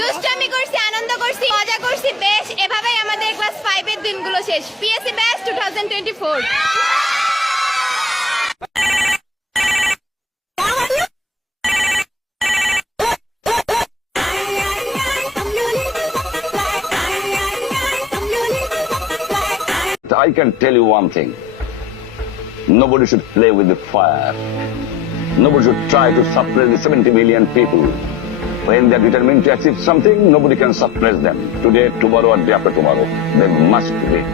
দুষ্টামি করছি, আনন্দ করছি, মজা করছি, বেশ এভাবেই আমাদের ক্লাস 5 এর দিনগুলো শেষ। PSC batch 2024। I can tell you one thing. Nobody should play with the fire. Nobody should try to suppress the 70 million people. When they are determined to achieve something, nobody can suppress them. Today, tomorrow, or day after tomorrow. They must win.